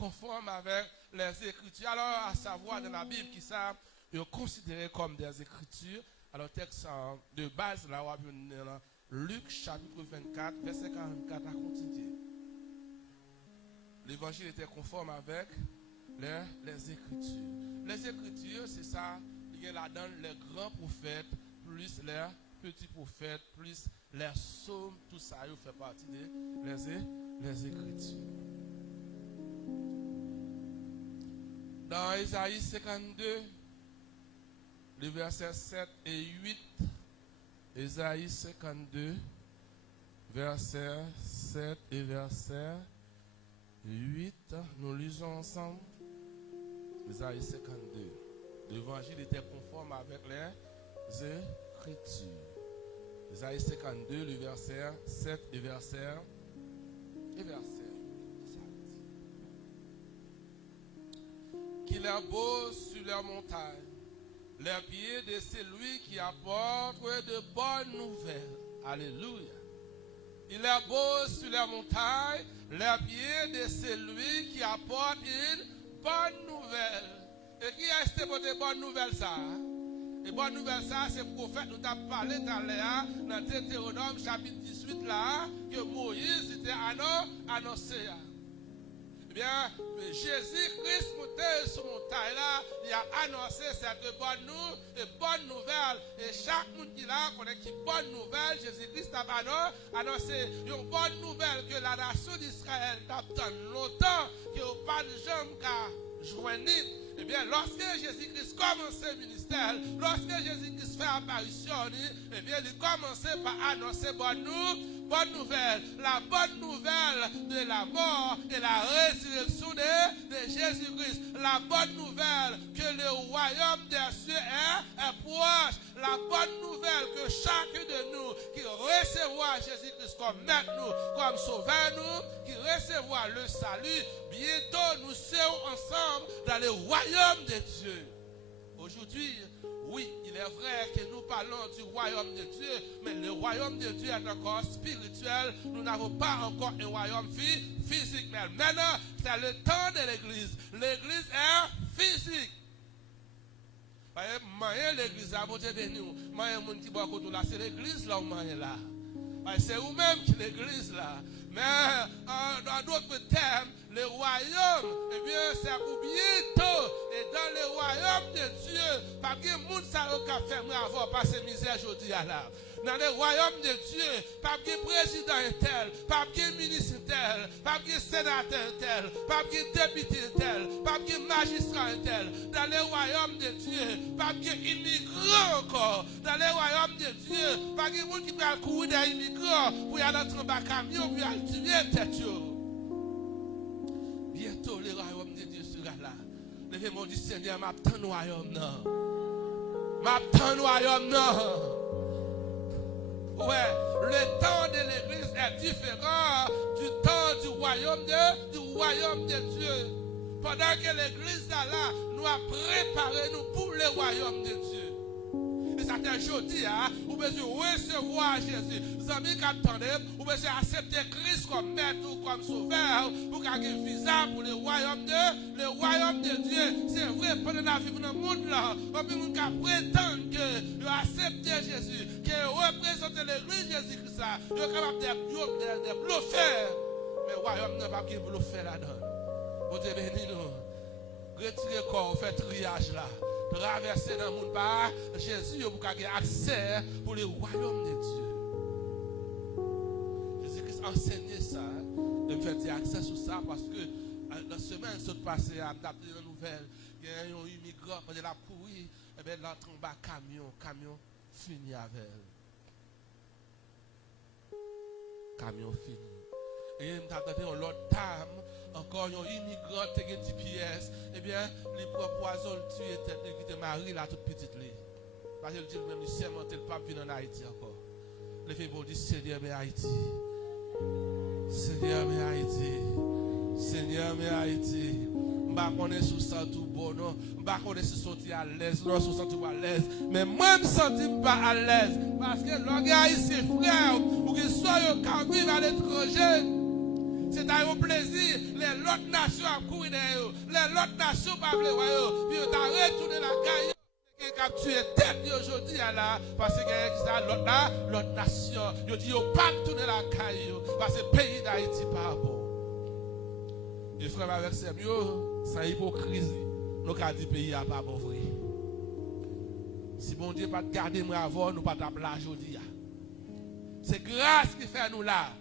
conforme avec les Écritures. Alors, à savoir dans la Bible, qui ça est considéré comme des Écritures. Alors, texte de base, là, on va venir Luc chapitre 24, verset 44 à continuer. L'évangile était conforme avec les Écritures. Les Écritures, c'est ça, il y a là-dedans les grands prophètes, plus les petits prophètes, plus les psaumes, tout ça, il fait partie des Écritures. Dans Isaïe 52, les versets 7 et 8, Isaïe 52, verset 7 et verset 8, nous lisons ensemble. Isaïe 52. L'évangile était conforme avec les Écritures. Isaïe 52, le verset 7 et verset 8. Qu'il est beau sur la montagne, les pieds de celui qui apporte de bonnes nouvelles. Alléluia. Il est beau sur la montagne, les pieds de celui qui apporte une bonne nouvelle. Et qui a cette bonne nouvelle ça? Et bonne nouvelle ça, c'est le prophète nous a parlé tout à l'heure dans Deutéronome chapitre 18 là, que Moïse était annoncé. Eh bien, Jésus-Christ monté sur montagne là, il a annoncé cette bonne nouvelle. Et chaque monde qui là connaît qui bonne nouvelle, Jésus-Christ a annoncé une bonne nouvelle que la nation d'Israël attend longtemps, que pas de jambes qu'à joindre. Eh bien, lorsque Jésus-Christ commence le ministère, lorsque Jésus-Christ fait apparition, eh bien, il commence par annoncer bonne nouvelle. La bonne nouvelle de la mort et la résurrection de Jésus-Christ. La bonne nouvelle que le royaume des cieux est proche. La bonne nouvelle que chacun de nous qui recevra Jésus-Christ comme maître nous, comme sauveur nous, qui recevra le salut, bientôt nous serons ensemble dans le royaume de Dieu. Aujourd'hui, oui, il est vrai que nous parlons du royaume de Dieu, mais le royaume de Dieu est encore spirituel. Nous n'avons pas encore un royaume physique. Mais maintenant, c'est le temps de l'église. L'église est physique. L'église a voté de nous. C'est l'église là où là. C'est vous-même qui l'église là. Mais dans d'autres termes, le royaume, eh bien, c'est pour bientôt. Et dans le royaume de Dieu, pas que le monde s'arrête faire avoir passer misère aujourd'hui à là. Dans le royaume de Dieu, pas que président tel, pas que ministre tel, pas que sénateur tel, pas que député tel, pas que magistrat tel. Dans le royaume de Dieu, pas que immigrant encore. Dans le royaume de Dieu, pas que monde qui va courir des immigrants pour y aller dans un camion pour y aller tuer tête. Bientôt le royaume de Dieu sera là. Levez-moi du Seigneur, m'attend le royaume non. M'attend le royaume non. Ouais, le temps de l'église est différent du temps du royaume de Dieu. Pendant que l'église est là, nous a préparé nous pour le royaume de Dieu. Et ça t'est aujourd'hui, vous pouvez recevoir Jésus. Vous avez qu'attendre, vous pouvez accepter Christ comme maître ou comme sauveur, pour qu'il y ait un visa pour le royaume de Dieu. C'est vrai, pendant la vie dans le monde là, on peut prétendre que vous acceptez Jésus, que vous représentez l'église Jésus-Christ, vous êtes capable de bluffer. Mais le royaume n'a pas de bluffer là-dedans. Vous devez bénir nous. Retirez le corps, faites triage là. Traverser dans le monde par Jésus pour qu'il y ait accès pour le royaume de Dieu. Jésus-Christ enseignait ça. Et me fait accès sur ça parce que la semaine saute passée, à adapter la nouvelle, il y a un immigrant, quand il a couru, et bien là, tombe un camion fini avec elle. Camion fini. Et il m'a entendu l'autre dame, encore un immigrant qui a un GPS, eh bien, les poisons le tuent, qui te marie là toute petite. Parce qu'il dit même, il s'est monté le pape vient en Haïti encore. Le fait pour dire, Seigneur, mais Haïti. Seigneur, mais Haïti. Seigneur, mais Haïti. Je ne connais pas sous ça tout bon, non. Je ne connais pas si sentir à l'aise, non, sous sentir à l'aise. Mais moi, je ne me sens pas à l'aise. Parce que l'on a ici, frère, pour qu'il soit au vivre à l'étranger. C'est un plaisir. Les autres nations ont couru derrière eux. Les autres nations ne peuvent pas voir. Puis ils ont retourné la caille. Qui a tué tête aujourd'hui là parce que l'autre nation ils dit yo pas tourner la caille parce que le pays d'Haïti pas bon. Et frère avec c'est mieux sans hypocrisie nous ca dit pays a pas bon vrai. Si bon Dieu pas garder moi avant nous pas taper là aujourd'hui. C'est grâce qui fait nous là.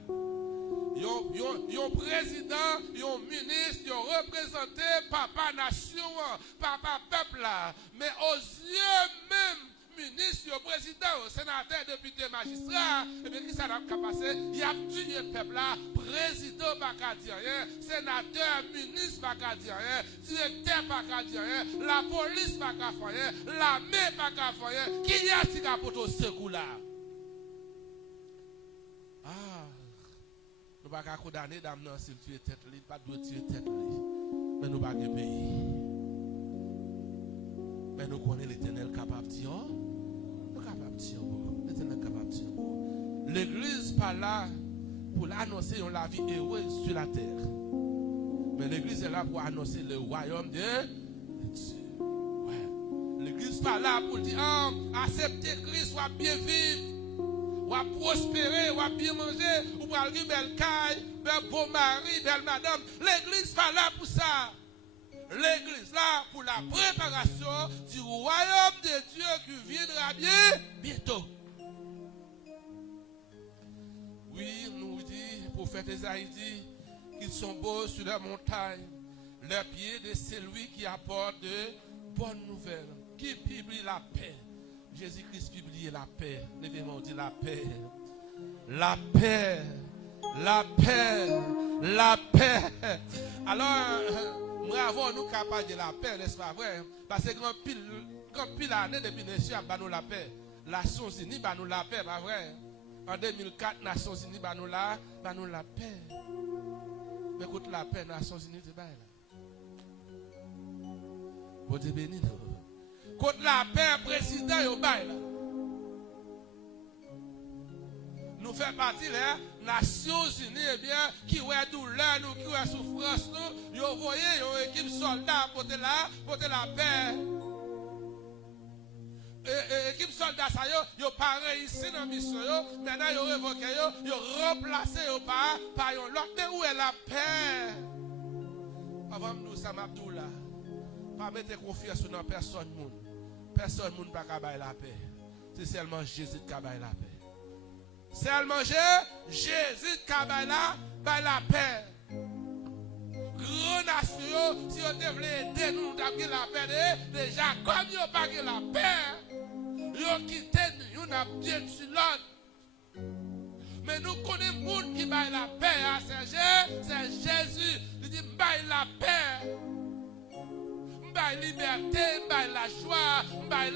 Yon président, yon ministre, yon représenté, papa nation, papa peuple là. Mais aux yeux même, ministre, yon président, sénateur, député, magistrat, et bien qui ça n'a pas passé? Il a tué le peuple là, président pas qu'à dire rien, sénateur, ministre pas qu'à dire rien, directeur pas qu'à dire rien, la police pas qu'à faire rien, l'armée pas qu'à faire rien. Qui y a qui a pour ce coup là? Nous ne pouvons pas condamner dame s'il tue tête, pas de tuer tête. Mais nous ne pouvons pas payer. Mais nous connaissons l'Éternel capable de dire. Nous capable de dire. L'Éternel capable de dire. L'église pas là pour annoncer la vie heureuse sur la terre. Mais l'église est là pour annoncer le royaume de Dieu. Ouais. L'église pas là pour dire accepter Christ, soit bien vivre. Ou à prospérer, ou à bien manger, ou à avoir belle caille, bel beau mari, belle madame. L'église pas là pour ça. L'église là pour la préparation du royaume de Dieu qui viendra bien bientôt. Oui, nous dit, le prophète Esaïe dit qu'ils sont beaux sur la montagne, les pieds de celui qui apporte de bonnes nouvelles, qui publie la paix. Jésus-Christ publie la paix. Levez-moi, on dit la paix. La paix. La paix. La paix. Alors, moi, avant, nous capables de la paix, n'est-ce pas vrai? Parce que grand pile année depuis les nations, nous la paix. La Nations Unies, nous la paix, pas vrai? En 2004, Nations Unies, nous la paix. Mais écoute, la paix, Nations Unies, c'est pas là. Vous êtes bénis, contre la paix, président, yo bail là. Nous faisons partie des Nations Unies, eh bien, qui ont douleur, nous, qui ont souffrance, nous, yo voyez, yo équipe soldat pour la paix. Équipe soldat, ça yo pas réussi dans la mission, maintenant yo révoqué, yo remplacé par yon l'autre. Mais où est la paix? Avant nous, ça m'a dit là. Pas mettre confiance dans personne monde. Personne ne peut pas bailler la paix. C'est seulement Jésus qui baille la paix. Seulement Jésus qui baille la paix. Grand nation, si on devait aider nous à gagner la paix, déjà comme nous n'avons pas gagné la paix, nous avons quitté nous, nous avons bien sur l'autre. Mais nous connaissons le monde qui baille la paix. C'est Jésus qui dit baille la paix. M'baille liberté, m'baille la joie, m'baille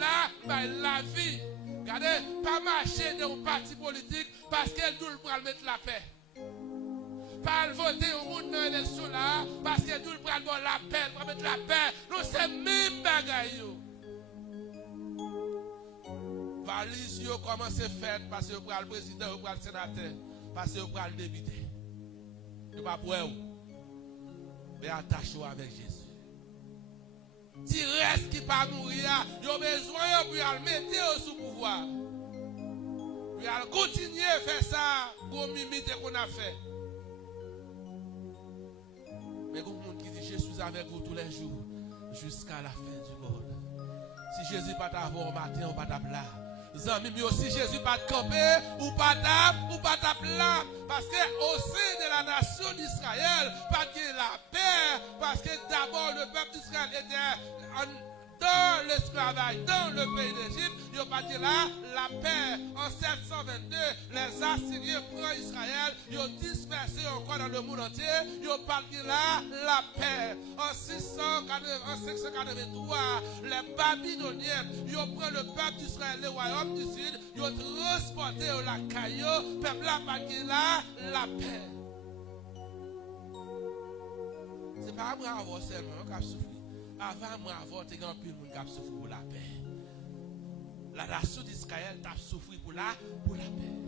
la vie. Regardez, pas marcher dans un parti politique parce qu'elle doit mettre la paix. Pas voter au monde dans l'élection là parce qu'elle doit mettre la paix, pour mettre la paix. Nous c'est même bagaille. Valise yo commence à faire parce que vous le président, vous le sénateur, parce que vous le député. Vous pas pour vous. Mais attachez-vous avec Jésus. Si reste qui pas mourir, il a besoin pour le mettre sous pouvoir. Pour continuer à faire ça pour imiter qu'on a fait. Mais il y a des gens qui disent, je suis avec vous tous les jours jusqu'à la fin du monde. Si Jésus pas t'avoir au matin, ou pas t'appeler. Zami, aussi Jésus pas te camper, ou pas t'appeler. Parce que au sein de la nation d'Israël, pas de la paix. Parce que d'abord le peuple d'Israël était dans l'esclavage, dans le pays d'Égypte. Il n'y a pas dit là la paix. En 722, les Assyriens prennent Israël. Ils ont dispersé encore dans le monde entier. Il n'y a pas dit là la paix. En 583, les Babyloniens, ils ont pris le peuple d'Israël, le royaume du Sud. Ils ont transporté la caillou. Le peuple n'a pas dit là la paix. Ce n'est pas moi avoir seulement qui a souffert. Avant moi, avoir été grand pile, qui a souffert pour la paix. La nation d'Israël a souffert pour la paix.